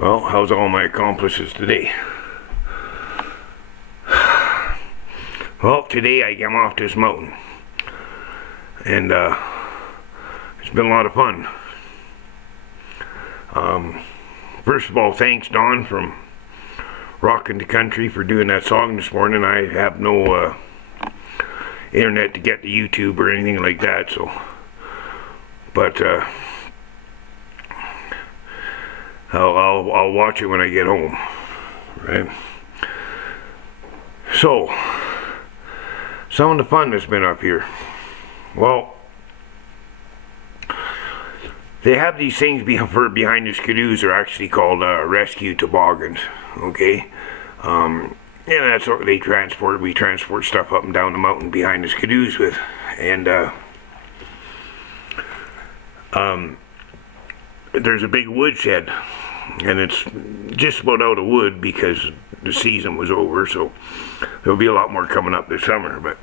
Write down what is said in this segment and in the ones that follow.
Well, how's all my accomplices today? Well, today I came off this mountain, and it's been a lot of fun. First of all, thanks Don from Rockin' the Country for doing that song this morning. I have no internet to get to YouTube or anything like that, so but I'll watch it when I get home, right? So, some of the fun that's been up here. Well, they have these things behind the skidoos are actually called rescue toboggans, okay? And that's what we transport stuff up and down the mountain behind the skidoos with. And there's a big woodshed, and it's just about out of wood because the season was over, so there'll be a lot more coming up this summer. But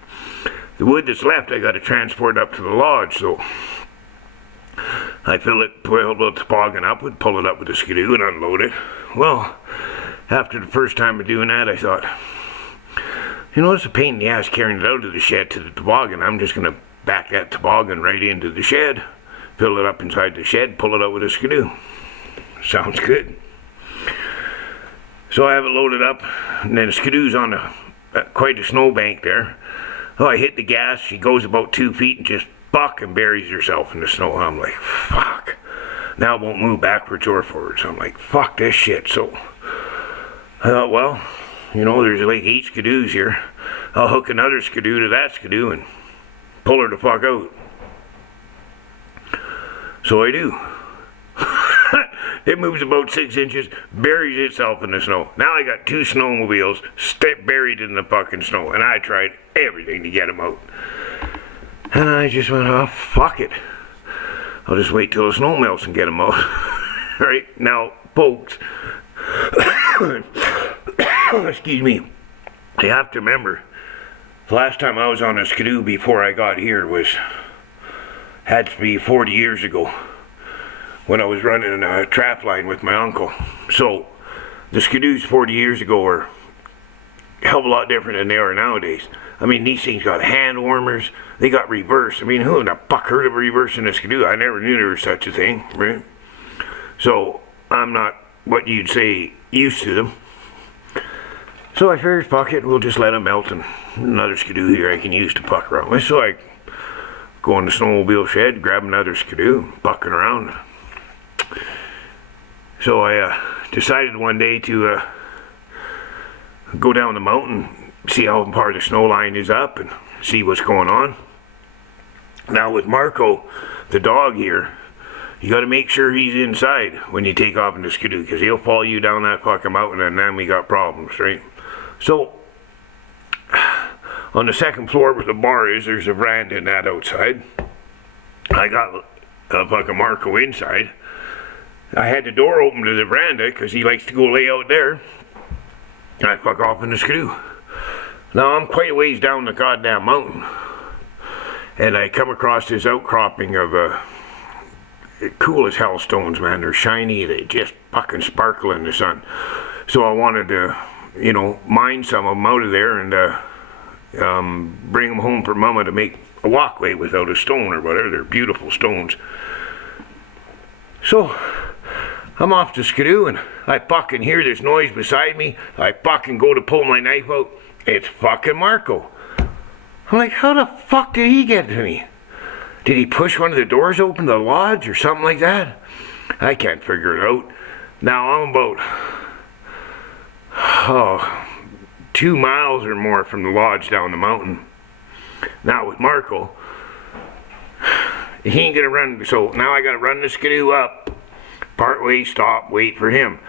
the wood that's left, I got to transport up to the lodge, so I pull the toboggan up, would pull it up with the skidoo and unload it. Well, after the first time of doing that, I thought, you know, it's a pain in the ass carrying it out of the shed to the toboggan. I'm just going to back that toboggan right into the shed, fill it up inside the shed, pull it out with a skidoo. Sounds good. So I have it loaded up, and then the skidoo's on quite a snowbank there. Oh, I hit the gas, she goes about 2 feet and just and buries herself in the snow. I'm like, fuck. Now it won't move backwards or forwards. I'm like, fuck this shit. So I thought, well, you know, there's like 8 skidoos here. I'll hook another skidoo to that skidoo and pull her the fuck out. So I do. It moves about 6 inches, buries itself in the snow. Now I got 2 snowmobiles buried in the fucking snow, and I tried everything to get them out. And I just went, oh, fuck it. I'll just wait till the snow melts and get them out. Right? Now, folks, excuse me, you have to remember, the last time I was on a skidoo before I got here had to be 40 years ago, when I was running a trap line with my uncle. So, the skidoos 40 years ago were a hell of a lot different than they are nowadays. I mean, these things got hand warmers, they got reverse. I mean, who in the fuck heard of reversing a skidoo? I never knew there was such a thing, right? So, I'm not what you'd say used to them. So I figured, fuck it, we'll just let them melt, and another skidoo here I can use to puck around with. So I go in the snowmobile shed, grab another skidoo, pucking around. So I decided one day to go down the mountain, see how far the snow line is up, and see what's going on. Now with Marco, the dog here, you got to make sure he's inside when you take off in the skidoo, because he'll follow you down that fucking mountain, and then we got problems, right? So on the second floor where the bar is, there's a veranda and that outside. I got fucking Marco inside. I had the door open to the veranda because he likes to go lay out there. I fuck off in the skidoo. Now I'm quite a ways down the goddamn mountain, and I come across this outcropping of cool as hell stones, man. They're shiny, they just fucking sparkle in the sun. So I wanted to, you know, mine some of them out of there and bring them home for Mama to make a walkway without a stone or whatever. They're beautiful stones. So I'm off to skidoo, and I fucking hear this noise beside me. I fucking go to pull my knife out. It's fucking Marco. I'm like, how the fuck did he get to me? Did he push one of the doors open to the lodge or something like that? I can't figure it out. Now I'm about 2 miles or more from the lodge down the mountain. Now with Marco, he ain't gonna run, so now I gotta run the skidoo up, part way, stop, wait for him.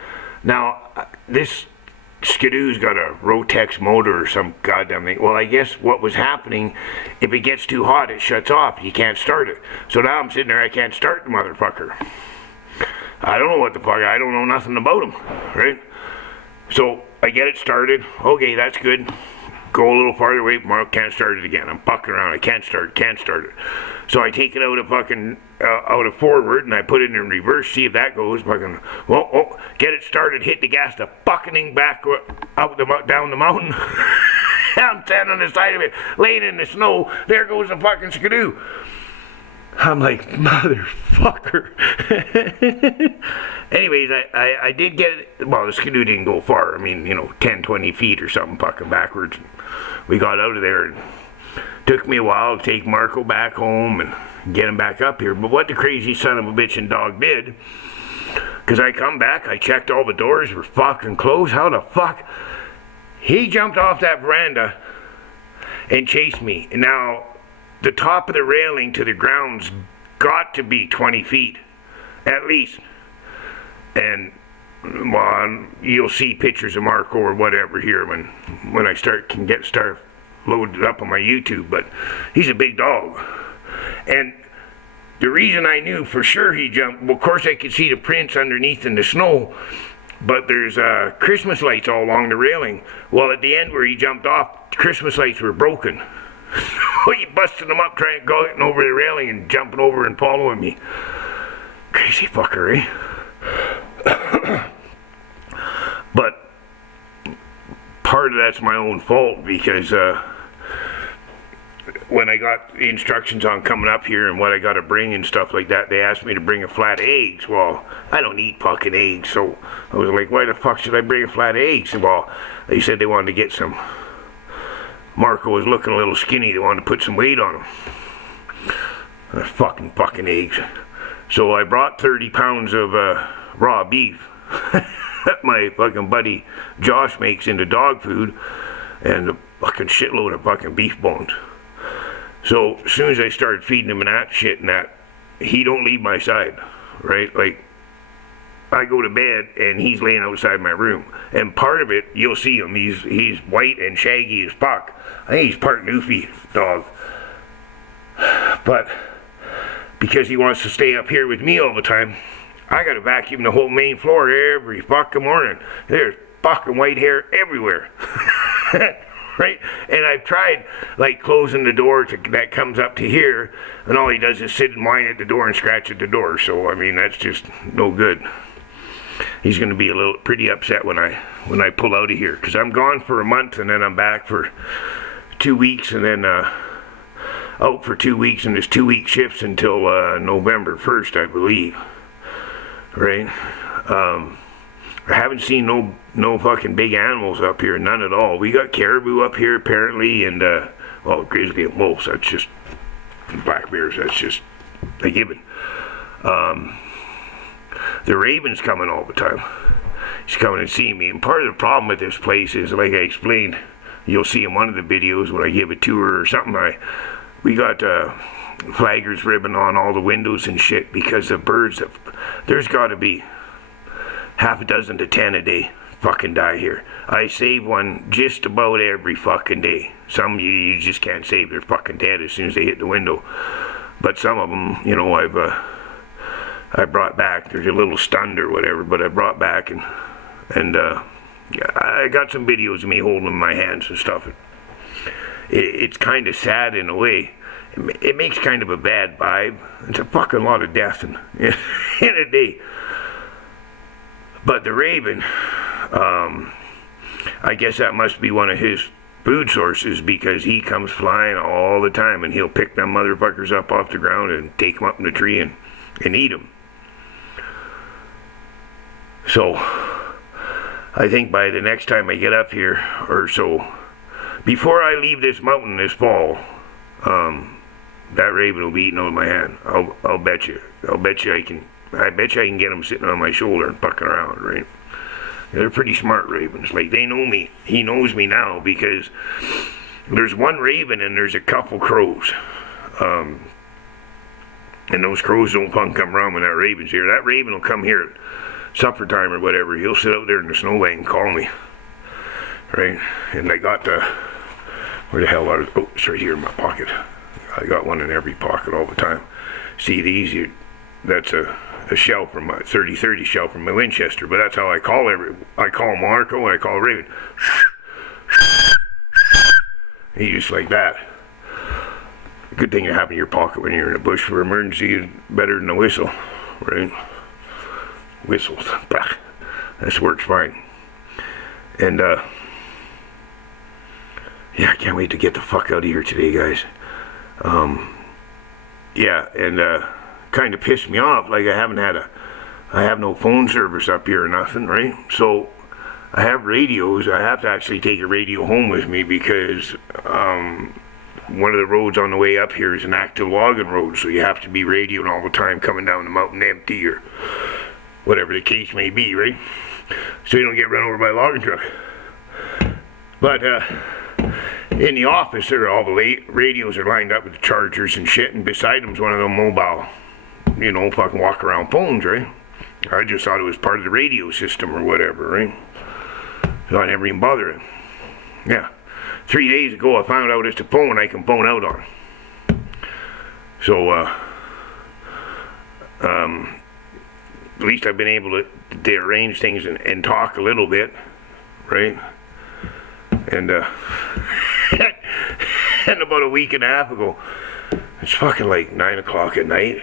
Now, this skidoo's got a Rotex motor or some goddamn thing. Well, I guess what was happening, if it gets too hot, it shuts off. You can't start it. So now I'm sitting there, I can't start the motherfucker. I don't know what the fuck, I don't know nothing about him, right? So I get it started. Okay, that's good. Go a little farther away, Mark, can't start it again. I'm fucking around, I can't start it. So I take it out of out of forward, and I put it in reverse, see if that goes. Fucking, get it started, hit the gas, the fucking thing back down the mountain. I'm standing on the side of it, laying in the snow. There goes the fucking Skidoo. I'm like, motherfucker. Anyways, I did get it. Well, the Skidoo didn't go far. I mean, 10, 20 feet or something fucking backwards. We got out of there, and took me a while to take Marco back home and get him back up here. But what the crazy son of a bitch and dog did, because I come back, I checked all the doors were fucking closed. How the fuck? He jumped off that veranda and chased me. Now, the top of the railing to the ground's got to be 20 feet, at least. And, well, you'll see pictures of Marco or whatever here when I start loaded up on my YouTube, but he's a big dog. And the reason I knew for sure he jumped, well, of course I could see the prints underneath in the snow, but there's Christmas lights all along the railing. Well, at the end where he jumped off, Christmas lights were broken. He busted them up, going over the railing and jumping over and following me. Crazy fucker, eh? But part of that's my own fault, because when I got the instructions on coming up here and what I got to bring and stuff like that, they asked me to bring a flat of eggs. Well, I don't eat fucking eggs, so I was like, why the fuck should I bring a flat of eggs? Well, they said they wanted to get some. Marco was looking a little skinny. They wanted to put some weight on him. Fucking eggs. So I brought 30 pounds of raw beef that my fucking buddy Josh makes into dog food, and a fucking shitload of fucking beef bones. So as soon as I started feeding him and that shit and that, he don't leave my side, right? Like, I go to bed and he's laying outside my room, and part of it, you'll see him, he's white and shaggy as fuck. I think he's part Newfie dog, but because he wants to stay up here with me all the time, I gotta vacuum the whole main floor every fucking morning. There's fucking white hair everywhere. Right? And I've tried, like, closing the door that comes up to here, and all he does is sit and whine at the door and scratch at the door. So, I mean, that's just no good. He's going to be pretty upset when I pull out of here, because I'm gone for a month, and then I'm back for 2 weeks, and then out for 2 weeks, and there's 2-week shifts until November 1st, I believe. Right? I haven't seen no fucking big animals up here, none at all. We got caribou up here apparently, and well, grizzly and wolves, that's just, black bears, that's just a given. The raven's coming all the time. He's coming and seeing me, and part of the problem with this place is, like I explained, you'll see in one of the videos when I give a tour or something, we got flaggers ribbon on all the windows and shit, because the birds, there's got to be half a dozen to 10 a day fucking die here. I save one just about every fucking day. Some you just can't save, they're fucking dead as soon as they hit the window. But some of them, I brought back. There's a little stunned or whatever, but I brought back, and yeah, I got some videos of me holding them in my hands and stuff. It's kind of sad in a way. It makes kind of a bad vibe. It's a fucking lot of death in a day. But the raven, I guess that must be one of his food sources, because he comes flying all the time, and he'll pick them motherfuckers up off the ground and take them up in the tree and eat them. So, I think by the next time I get up here or so, before I leave this mountain this fall, that raven will be eating out of my hand. I'll bet you. I bet you I can get him sitting on my shoulder and fucking around, right? They're pretty smart ravens. Like, they know me. He knows me now, because there's one raven and there's a couple crows. And those crows don't fucking come around when that raven's here. That raven will come here at supper time or whatever. He'll sit out there in the snowbank and call me. Right? And I got where the hell are, oh, it's right here in my pocket. I got one in every pocket all the time. See these? That's a shell from my 30-30 shell from my Winchester, but that's how I call Marco, and I call Raven. He's just like that. good thing to have in your pocket when you're in a bush for emergency is better than a whistle, right? Whistles, bah, this works fine. And yeah, I can't wait to get the fuck out of here today, guys. Yeah, and kind of pissed me off. Like I have no phone service up here or nothing, right? So I have radios. I have to actually take a radio home with me because one of the roads on the way up here is an active logging road, so you have to be radioing all the time coming down the mountain empty or whatever the case may be, right? So you don't get run over by a logging truck. But in the office there, all the radios are lined up with the chargers and shit, and beside them's one of them mobile, fucking walk around phones, right? I just thought it was part of the radio system or whatever, right? So I never even bothered it. Yeah. 3 days ago I found out it's a phone I can phone out on. So, at least I've been able to arrange things and talk a little bit, right? And, and about a week and a half ago, it's fucking like 9 o'clock at night.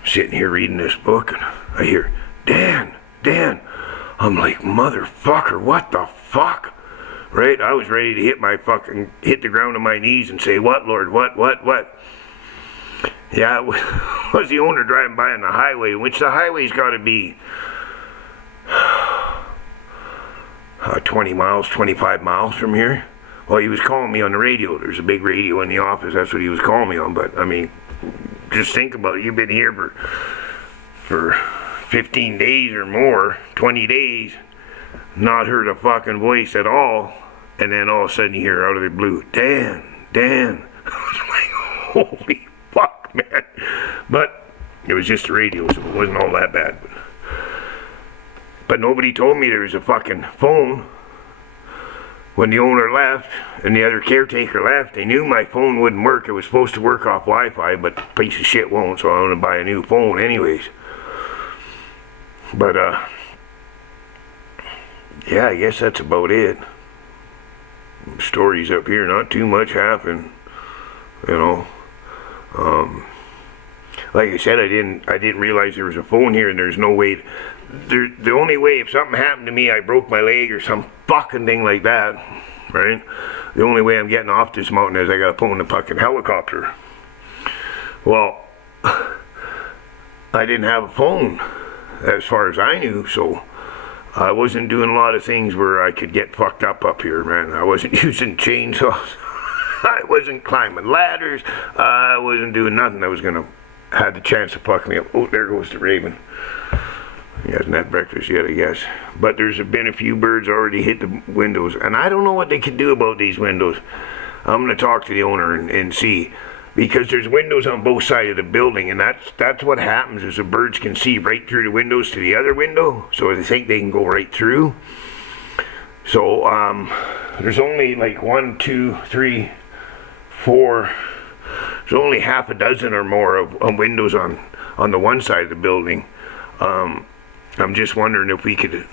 I'm sitting here reading this book, and I hear, Dan. I'm like, motherfucker, what the fuck? Right? I was ready to hit the ground on my knees and say, what, Lord, what? Yeah, it was the owner driving by on the highway, which the highway's got to be 20 miles, 25 miles from here. Well, he was calling me on the radio. There's a big radio in the office. That's what he was calling me on. But, I mean, just think about it. You've been here for 15 days or more, 20 days, not heard a fucking voice at all. And then all of a sudden you hear out of the blue, Dan. I was like, holy fuck, man. But it was just the radio, so it wasn't all that bad. But nobody told me there was a fucking phone. When the owner left and the other caretaker left, they knew my phone wouldn't work. It was supposed to work off Wi-Fi, but the piece of shit won't, so I'm going to buy a new phone anyways. But, yeah, I guess that's about it. Stories up here, not too much happened, like I said, I didn't realize there was a phone here, and there's no way. The only way, if something happened to me, I broke my leg or some fucking thing like that, right? The only way I'm getting off this mountain is I got to phone the fucking helicopter. Well, I didn't have a phone, as far as I knew, so I wasn't doing a lot of things where I could get fucked up here, man. I wasn't using chainsaws. I wasn't climbing ladders. I wasn't doing nothing that was gonna had the chance to fuck me up. Oh, there goes the raven. He hasn't had breakfast yet, I guess. But there's been a few birds already hit the windows, and I don't know what they can do about these windows. I'm gonna talk to the owner and see. Because there's windows on both sides of the building, and that's what happens is the birds can see right through the windows to the other window, so they think they can go right through. So there's only like 1, 2, 3, 4. There's only half a dozen or more of windows on the one side of the building. I'm just wondering if we could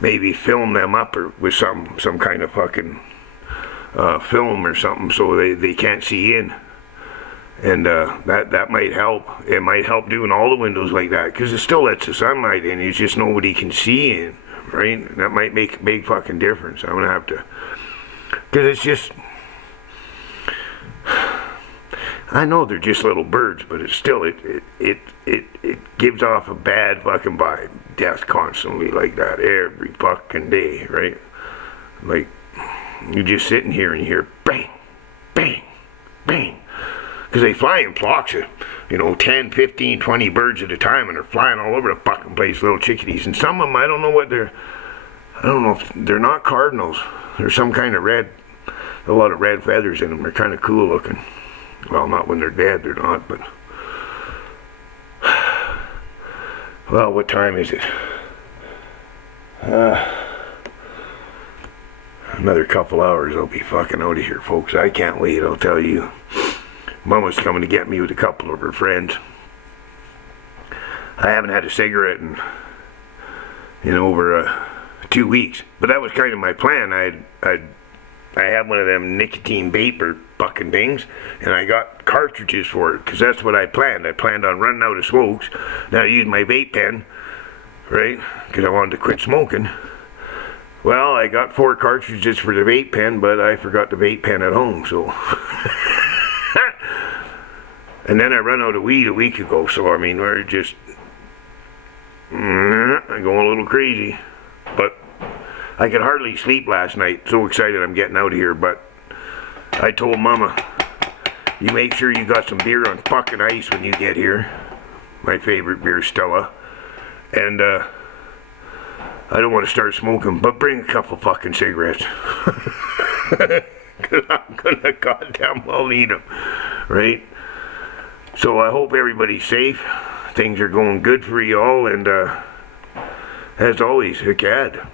maybe film them up or with some kind of fucking film or something so they can't see in. And that might help. It might help doing all the windows like that, because it still lets the sunlight in. It's just nobody can see in, right? That might make a big fucking difference. I'm gonna have to, because it's just, I know they're just little birds, but it's still it gives off a bad fucking vibe. Death constantly like that every fucking day, right? Like you're just sitting here and you hear bang, bang, bang. Because they fly in flocks of, 10, 15, 20 birds at a time, and they're flying all over the fucking place, little chickadees. And some of them, I don't know if they're not cardinals. They're some kind of red, a lot of red feathers in them. They're kind of cool looking. Well, not when they're dead, they're not, but. Well, what time is it? Another couple hours, I'll be fucking out of here, folks. I can't wait, I'll tell you. Mama's coming to get me with a couple of her friends. I haven't had a cigarette in over 2 weeks, but that was kind of my plan. I had one of them nicotine vapor fucking things, and I got cartridges for it, because that's what I planned. I planned on running out of smokes. Now I use my vape pen, right, because I wanted to quit smoking. Well, I got 4 cartridges for the vape pen, but I forgot the vape pen at home, so... And then I ran out of weed a week ago, so I mean, we're just... I'm going a little crazy. But I could hardly sleep last night, so excited I'm getting out of here, but I told Mama, you make sure you got some beer on fucking ice when you get here. My favorite beer, Stella. And, I don't want to start smoking, but bring a couple fucking cigarettes. Because I'm gonna goddamn well need them, right? So I hope everybody's safe. Things are going good for you all, and as always, Hickad.